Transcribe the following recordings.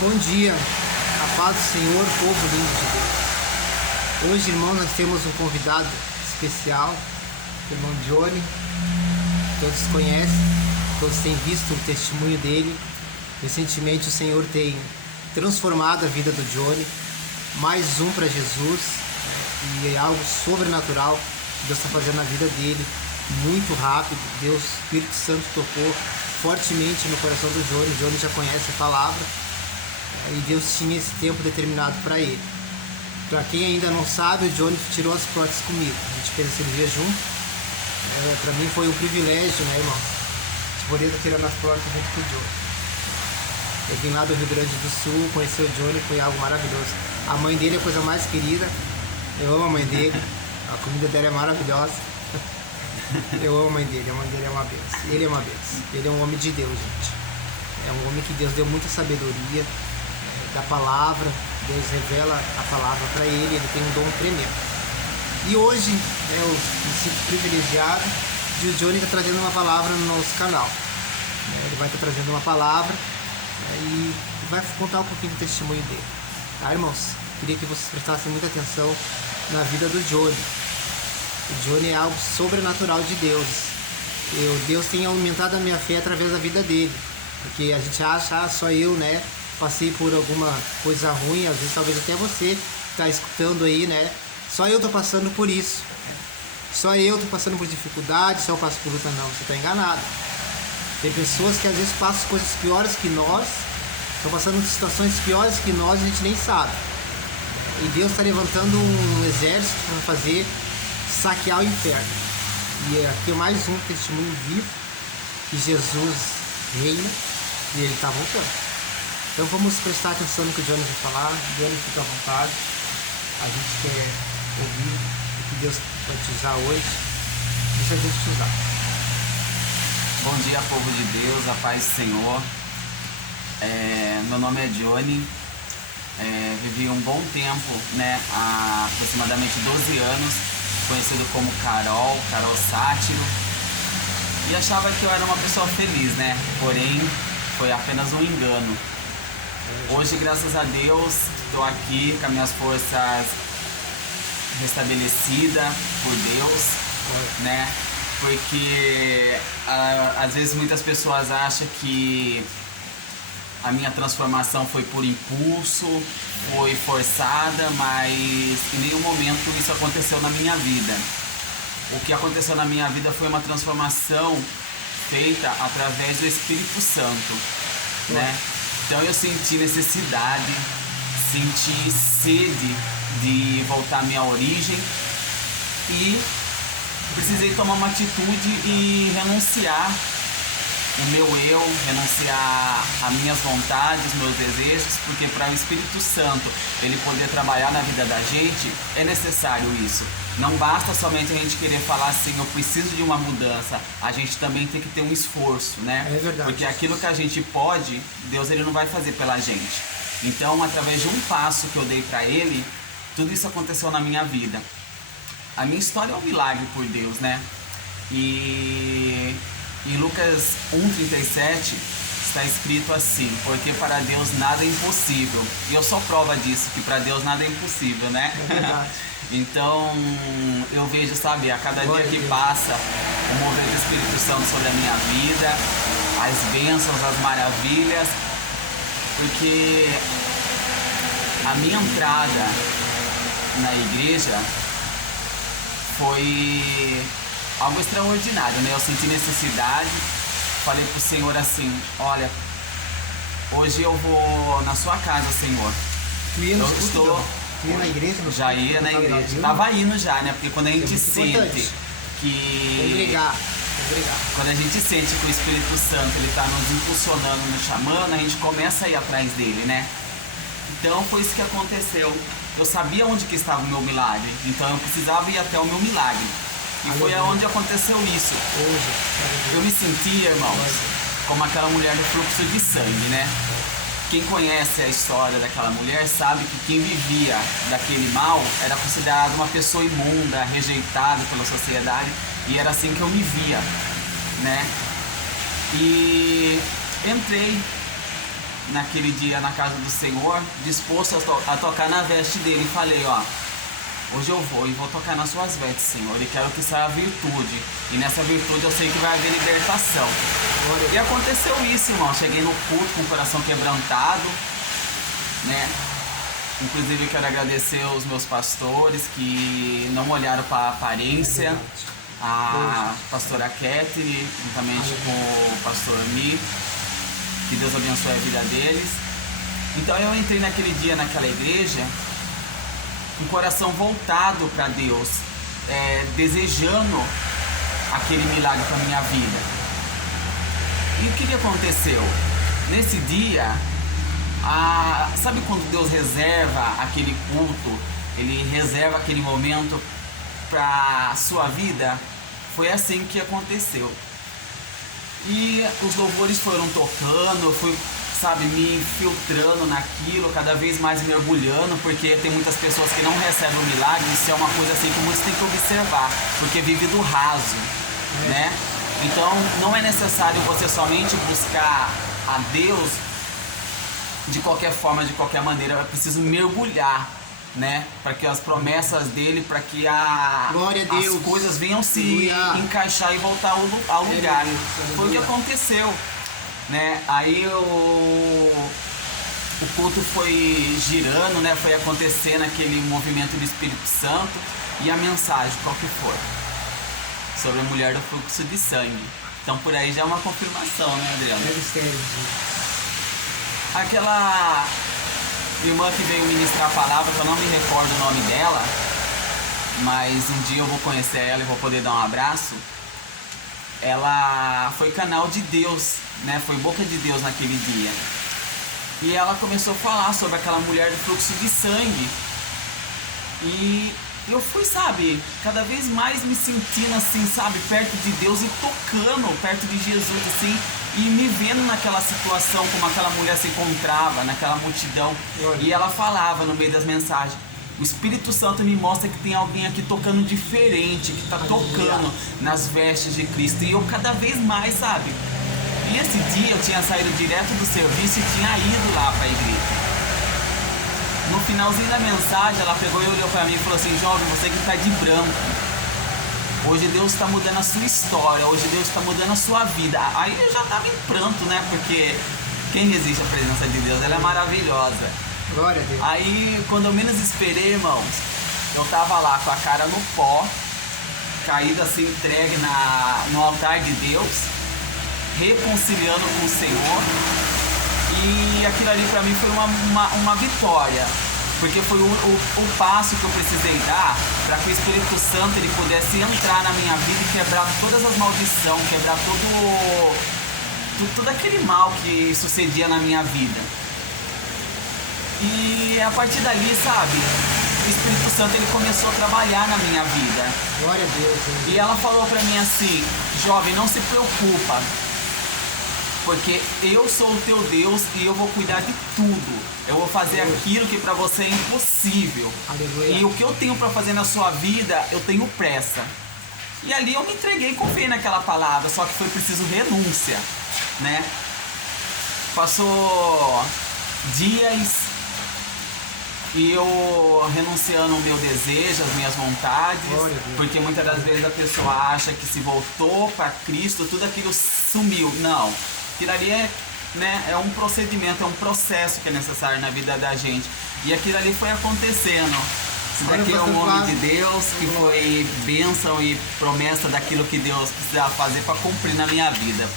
Bom dia, a paz do Senhor, povo lindo de Deus. Hoje, irmão, nós temos um convidado especial, o irmão Johnny. Todos conhecem, todos têm visto o testemunho dele. Recentemente o Senhor tem transformado a vida do Johnny, mais um para Jesus, e é algo sobrenatural que Deus está fazendo na vida dele, muito rápido. Deus, o Espírito Santo tocou fortemente no coração do Johnny. O Johnny já conhece a palavra, e Deus tinha esse tempo determinado para ele. Para quem ainda não sabe, o Johnny tirou as próteses comigo. A gente fez a cirurgia junto. Para mim foi um privilégio, né, irmãos, de poder estar tirando as próteses junto com o Johnny. Eu vim lá do Rio Grande do Sul, conhecer o Johnny, foi algo maravilhoso. A mãe dele é a coisa mais querida. Eu amo a mãe dele. A comida dela é maravilhosa. Eu amo a mãe dele é uma benção. Ele é uma benção. Ele é um homem de Deus, gente. É um homem que Deus deu muita sabedoria da palavra. Deus revela a palavra para ele. Ele tem um dom tremendo. E hoje eu me sinto privilegiado de o Johnny estar trazendo uma palavra no nosso canal. Ele vai estar trazendo uma palavra e vai contar um pouquinho do testemunho dele. Tá, irmãos? Queria que vocês prestassem muita atenção na vida do Johnny. O Johnny é algo sobrenatural de Deus. Deus tem aumentado a minha fé através da vida dele. Porque a gente acha, só eu, né? Passei por alguma coisa ruim, às vezes talvez até você está escutando aí, né? Só eu tô passando por isso. Só eu tô passando por dificuldade, só eu passo por luta. Não, você está enganado. Tem pessoas que às vezes passam coisas piores que nós, estão passando por situações piores que nós e a gente nem sabe. E Deus está levantando um exército para fazer saquear o inferno. E aqui é mais um testemunho vivo que Jesus reina e ele está voltando. Então vamos prestar atenção no que o Johnny vai falar. Johnny, fica à vontade. A gente quer ouvir o que Deus vai te usar hoje. Deixa Deus te usar. Bom dia, povo de Deus, a paz do Senhor. Meu nome é Johnny. Vivi um bom tempo, né, há aproximadamente 12 anos, conhecido como Carol Sátiro, e achava que eu era uma pessoa feliz, né? Porém, foi apenas um engano. Hoje, graças a Deus, estou aqui com as minhas forças restabelecidas por Deus, né? Porque às vezes muitas pessoas acham que a minha transformação foi por impulso, foi forçada, mas em nenhum momento isso aconteceu na minha vida. O que aconteceu na minha vida foi uma transformação feita através do Espírito Santo, né? Então eu senti necessidade, senti sede de voltar à minha origem e precisei tomar uma atitude e renunciar o meu eu, renunciar às minhas vontades, meus desejos, porque para o Espírito Santo ele poder trabalhar na vida da gente é necessário isso. Não basta somente a gente querer falar assim, eu preciso de uma mudança, a gente também tem que ter um esforço, né? É verdade. Porque aquilo que a gente pode, Deus ele não vai fazer pela gente. Então, através de um passo que eu dei para ele, tudo isso aconteceu na minha vida. A minha história é um milagre por Deus, né? E em Lucas 1,37 está escrito assim: porque para Deus nada é impossível. E eu sou prova disso, que para Deus nada é impossível, né? É verdade. Então eu vejo, sabe, a cada dia que passa, o mover do Espírito Santo sobre a minha vida, as bênçãos, as maravilhas, porque a minha entrada na igreja foi algo extraordinário, né? Eu senti necessidade, falei pro Senhor assim: olha, hoje eu vou na sua casa, Senhor. Tu ia na igreja? Já ia na igreja. Tava indo já, né? Porque quando a gente sente que... Quando a gente sente que o Espírito Santo ele tá nos impulsionando, nos chamando, a gente começa a ir atrás dele, né? Então foi isso que aconteceu. Eu sabia onde que estava o meu milagre, então eu precisava ir até o meu milagre. E foi aonde aconteceu isso. Eu me sentia, irmãos, como aquela mulher do fluxo de sangue, né? Quem conhece a história daquela mulher sabe que quem vivia daquele mal era considerado uma pessoa imunda, rejeitada pela sociedade, e era assim que eu me via, né? E entrei naquele dia na casa do Senhor, disposto a tocar na veste dele. E falei, ó, hoje eu vou e vou tocar nas suas vestes, Senhor, e quero que saia a virtude. E nessa virtude eu sei que vai haver libertação. E aconteceu isso, irmão. Cheguei no culto com o coração quebrantado, né? Inclusive quero agradecer aos meus pastores que não olharam para a aparência, a pastora Catherine, juntamente com o pastor Mi, que Deus abençoe a vida deles. Então eu entrei naquele dia naquela igreja com o coração voltado para Deus, desejando aquele milagre para minha vida. E o que aconteceu? Nesse dia, sabe quando Deus reserva aquele culto, Ele reserva aquele momento para a sua vida? Foi assim que aconteceu. E os louvores foram tocando, eu fui, sabe, me infiltrando naquilo, cada vez mais mergulhando, porque tem muitas pessoas que não recebem o milagre. Isso é uma coisa assim que muitos têm que observar, porque vive do raso, né? Então não é necessário você somente buscar a Deus de qualquer forma, de qualquer maneira. É preciso mergulhar, né? Para que as promessas dele, para que as coisas venham se encaixar e voltar ao lugar. Foi o que aconteceu, né? Aí o culto foi girando, né? Foi acontecendo aquele movimento do Espírito Santo. E a mensagem, qual que foi? Sobre a mulher do fluxo de sangue. Então por aí já é uma confirmação, né, Adriano? Aquela irmã que veio ministrar a palavra, que eu não me recordo o nome dela, mas um dia eu vou conhecer ela e vou poder dar um abraço. Ela foi canal de Deus, né? Foi boca de Deus naquele dia. E ela começou a falar sobre aquela mulher do fluxo de sangue. E eu fui, sabe, cada vez mais me sentindo assim, sabe, perto de Deus e tocando perto de Jesus, assim, e me vendo naquela situação como aquela mulher se encontrava, naquela multidão. E ela falava no meio das mensagens: o Espírito Santo me mostra que tem alguém aqui tocando diferente, que está tocando nas vestes de Cristo. E eu cada vez mais, sabe. E esse dia eu tinha saído direto do serviço e tinha ido lá para a igreja. No finalzinho da mensagem, ela pegou e olhou para mim e falou assim: jovem, você que está de branco, hoje Deus está mudando a sua história, hoje Deus está mudando a sua vida. Aí eu já estava em pranto, né? Porque quem resiste à presença de Deus? Ela é maravilhosa. Glória a Deus. Aí, quando eu menos esperei, irmãos, eu tava lá com a cara no pó, caído assim, entregue no altar de Deus, reconciliando com o Senhor. E aquilo ali pra mim foi uma vitória, porque foi o passo que eu precisei dar para que o Espírito Santo ele pudesse entrar na minha vida e quebrar todas as maldições, quebrar todo aquele mal que sucedia na minha vida. E a partir dali, sabe, o Espírito Santo ele começou a trabalhar na minha vida. Glória a Deus. Hein? E ela falou pra mim assim: jovem, não se preocupa, porque eu sou o teu Deus e eu vou cuidar de tudo. Eu vou fazer aquilo que para você é impossível. Aleluia. E o que eu tenho para fazer na sua vida, eu tenho pressa. E ali eu me entreguei e confiei naquela palavra, só que foi preciso renúncia, né? Passou dias e eu renunciando o meu desejo, as minhas vontades, porque muitas das vezes a pessoa acha que se voltou para Cristo, tudo aquilo sumiu. Não. Aquilo ali é um procedimento, é um processo que é necessário na vida da gente. E aquilo ali foi acontecendo. Isso daqui é um homem de Deus que foi bênção e promessa daquilo que Deus precisava fazer para cumprir na minha vida.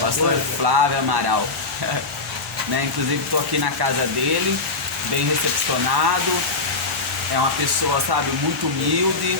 Pastor Flávio Amaral. Né? Inclusive estou aqui na casa dele, bem recepcionado. É uma pessoa, sabe, muito humilde.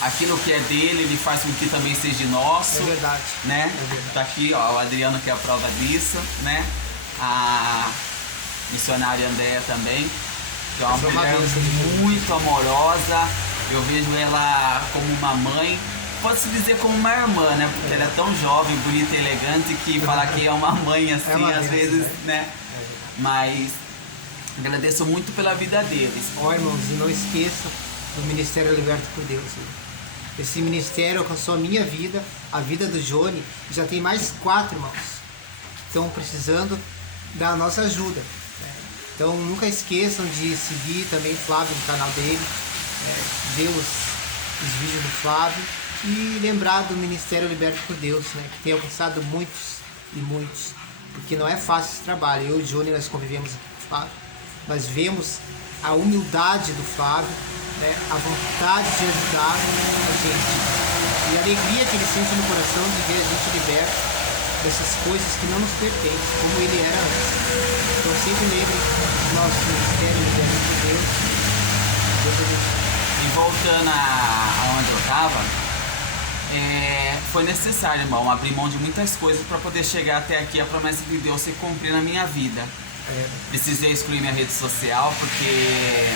Aquilo que é dele, ele faz com que também seja nosso. É verdade. Né? É verdade. Tá aqui, ó, o Adriano que é a prova disso, né? A missionária Andréa também, que é uma mulher muito amorosa. Eu vejo ela como uma mãe, pode-se dizer como uma irmã, né? Porque ela é tão jovem, bonita e elegante que falar que é uma mãe assim, às vezes, né? Mas agradeço muito pela vida deles. Ó, irmãos, e não esqueça do Ministério Liberto por Deus. Esse ministério alcançou a minha vida, a vida do Johnny. Já tem mais 4 irmãos que estão precisando dar a nossa ajuda. Então nunca esqueçam de seguir também o Flávio no canal dele, ver os vídeos do Flávio e lembrar do Ministério Liberto por Deus, né, que tem alcançado muitos e muitos, porque não é fácil esse trabalho. Eu e o Johnny, nós convivemos com o Flávio, nós vemos a humildade do Flávio, né, a vontade de ajudar a gente e a alegria que ele sente no coração de ver a gente liberto dessas coisas que não nos pertencem, como ele era antes. Então sempre lembre do nosso Ministério Liberto por Deus. Deus abençoe. E voltando aonde eu estava, foi necessário, irmão, abrir mão de muitas coisas para poder chegar até aqui, a promessa de Deus se cumprir na minha vida. Precisei excluir minha rede social porque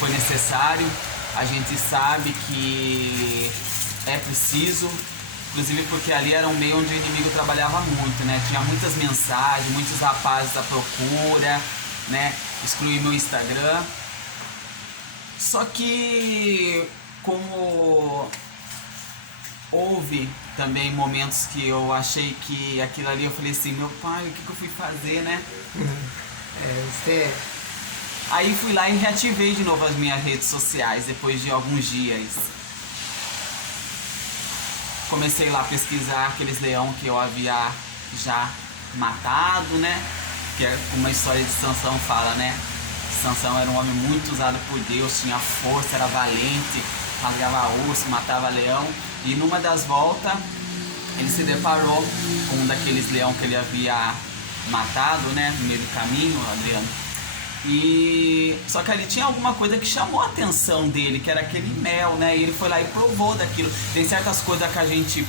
foi necessário. A gente sabe que é preciso, inclusive porque ali era um meio onde o inimigo trabalhava muito, né? Tinha muitas mensagens, muitos rapazes à procura, né? Excluí meu Instagram. Só que como houve também momentos que eu achei que aquilo ali, eu falei assim, meu pai, o que eu fui fazer, né? Aí fui lá e reativei de novo as minhas redes sociais depois de alguns dias. Comecei lá a pesquisar aqueles leão que eu havia já matado, né? Que é uma história de Sansão fala, né? Sansão era um homem muito usado por Deus, tinha força, era valente, rasgava urso, matava leão. E numa das voltas, ele se deparou com um daqueles leão que ele havia matado, né? No meio do caminho, Adriano. E só que ali tinha alguma coisa que chamou a atenção dele, que era aquele mel, né? E ele foi lá e provou daquilo. Tem certas coisas que a gente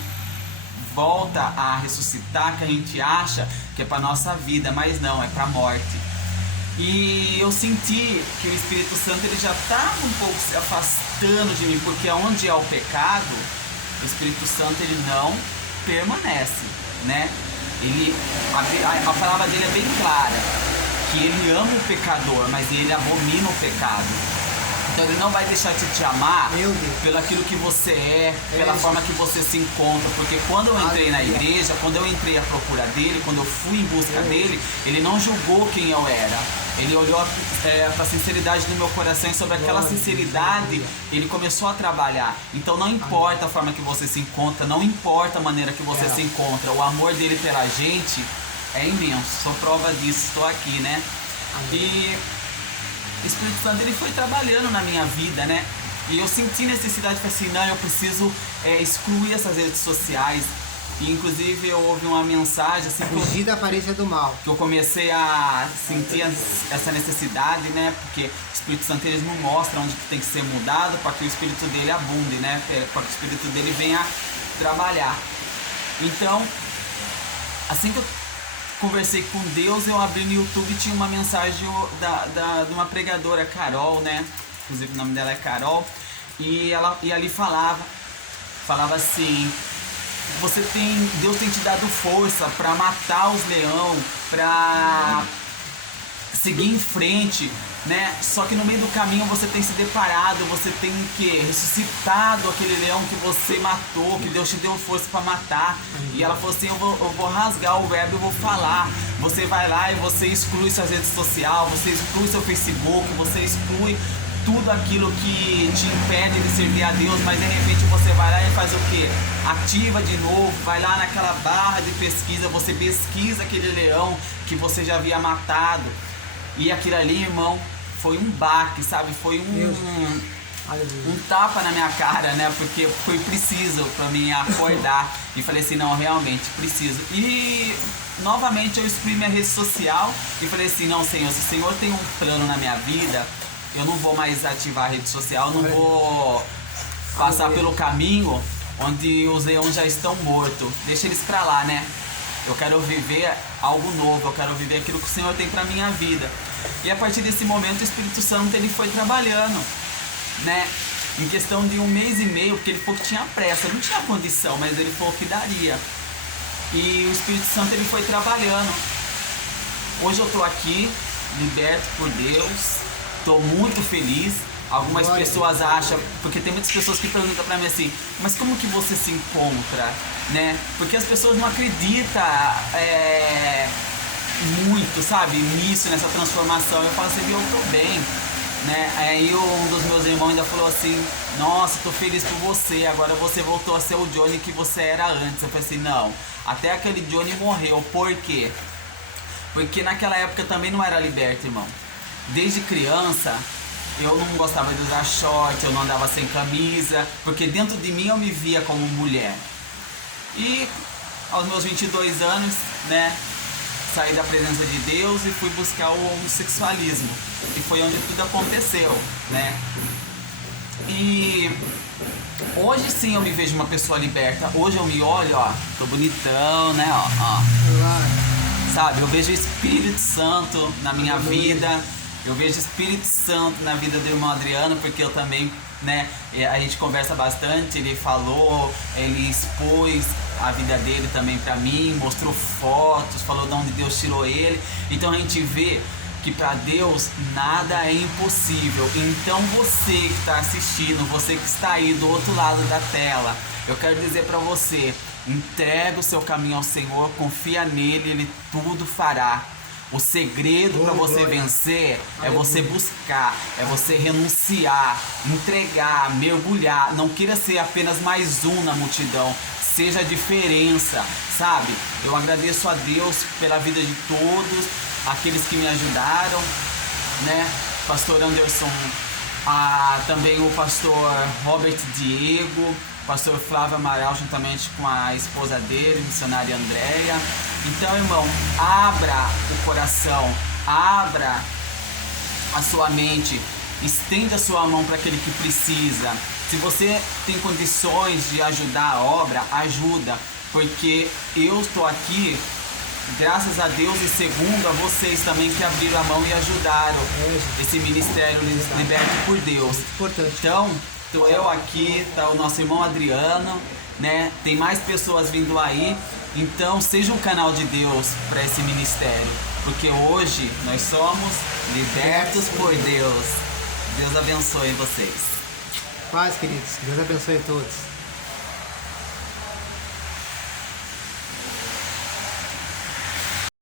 volta a ressuscitar, que a gente acha que é para nossa vida, mas não, é para a morte. E eu senti que o Espírito Santo ele já estava um pouco se afastando de mim, porque onde é o pecado, o Espírito Santo ele não permanece, né? A palavra dele é bem clara, que ele ama o pecador, mas ele abomina o pecado. Então ele não vai deixar de te amar pelo aquilo que você é, pela forma que você se encontra. Porque quando eu entrei na igreja, quando eu entrei à procura dele, quando eu fui em busca dele, ele não julgou quem eu era. Ele olhou para a sinceridade do meu coração e sobre aquela sinceridade ele começou a trabalhar. Então não importa a forma que você se encontra, não importa a maneira que você se encontra, o amor dele pela gente é imenso. Sou prova disso, estou aqui, né? E o Espírito Santo ele foi trabalhando na minha vida, né? E eu senti necessidade, falei assim, não, eu preciso excluir essas redes sociais. E inclusive eu ouvi uma mensagem assim, fugir da aparência do mal. Que eu comecei a sentir essa necessidade, né? Porque o Espírito Santo ele não mostra onde que tem que ser mudado para que o Espírito dele abunde, né? Para que o Espírito dele venha trabalhar. Então, assim que eu conversei com Deus, eu abri no YouTube e tinha uma mensagem de uma pregadora, Carol, né? Inclusive o nome dela é Carol. E ali falava assim, Deus tem te dado força para matar os leões, para seguir em frente, né? Só que no meio do caminho você tem se deparado, você tem ressuscitado aquele leão que você matou, que Deus te deu força para matar. E ela falou assim, eu vou rasgar o verbo e vou falar. Você vai lá e você exclui suas redes sociais, você exclui seu Facebook, você exclui tudo aquilo que te impede de servir a Deus, mas de repente você vai lá e faz o quê? Ativa de novo, vai lá naquela barra de pesquisa, você pesquisa aquele leão que você já havia matado. E aquilo ali, irmão, foi um baque, sabe? Foi um tapa na minha cara, né? Porque foi preciso pra mim acordar. E falei assim, não, realmente preciso. E novamente eu excluí minha rede social e falei assim, não, Senhor, se o Senhor tem um plano na minha vida, eu não vou mais ativar a rede social, não vou passar pelo caminho onde os leões já estão mortos. Deixa eles pra lá, né? Eu quero viver algo novo, eu quero viver aquilo que o Senhor tem pra minha vida. E a partir desse momento o Espírito Santo ele foi trabalhando, né? Em questão de 1 mês e meio, porque ele falou que tinha pressa, não tinha condição, mas ele falou que daria. E o Espírito Santo ele foi trabalhando. Hoje eu tô aqui, liberto por Deus. Estou muito feliz. Algumas pessoas acham, porque tem muitas pessoas que perguntam pra mim assim, mas como que você se encontra, né? Porque as pessoas não acreditam muito, sabe, nisso, nessa transformação. Eu falo assim, eu tô bem, né? Aí um dos meus irmãos ainda falou assim, nossa, tô feliz por você, agora você voltou a ser o Johnny que você era antes. Eu falei assim, não, até aquele Johnny morreu. Por quê? Porque naquela época também não era liberto, irmão. Desde criança, eu não gostava de usar short, eu não andava sem camisa, porque dentro de mim eu me via como mulher. E aos meus 22 anos, né, saí da presença de Deus e fui buscar o homossexualismo. E foi onde tudo aconteceu, né? E hoje sim eu me vejo uma pessoa liberta. Hoje eu me olho, ó, tô bonitão, né, ó. Sabe, eu vejo o Espírito Santo na minha vida. Eu vejo o Espírito Santo na vida do irmão Adriano, porque eu também, né, a gente conversa bastante, ele falou, ele expôs a vida dele também pra mim, mostrou fotos, falou de onde Deus tirou ele. Então a gente vê que para Deus nada é impossível. Então você que está assistindo, você que está aí do outro lado da tela, eu quero dizer para você, entrega o seu caminho ao Senhor, confia nele, ele tudo fará. O segredo para você vencer é você buscar, é você renunciar, entregar, mergulhar. Não queira ser apenas mais um na multidão, seja a diferença, sabe? Eu agradeço a Deus pela vida de todos, aqueles que me ajudaram, né? Pastor Anderson, também o pastor Robert Diego, pastor Flávio Amaral, juntamente com a esposa dele, missionária Andréia. Então, irmão, abra o coração, abra a sua mente, estenda a sua mão para aquele que precisa. Se você tem condições de ajudar a obra, ajuda, porque eu estou aqui graças a Deus e segundo a vocês também que abriram a mão e ajudaram esse ministério Liberto por Deus. Então, tô eu aqui, tá o nosso irmão Adriano, né? Tem mais pessoas vindo aí. Então, seja um canal de Deus para esse ministério, porque hoje nós somos libertos por Deus. Deus abençoe vocês. Paz, queridos. Deus abençoe a todos.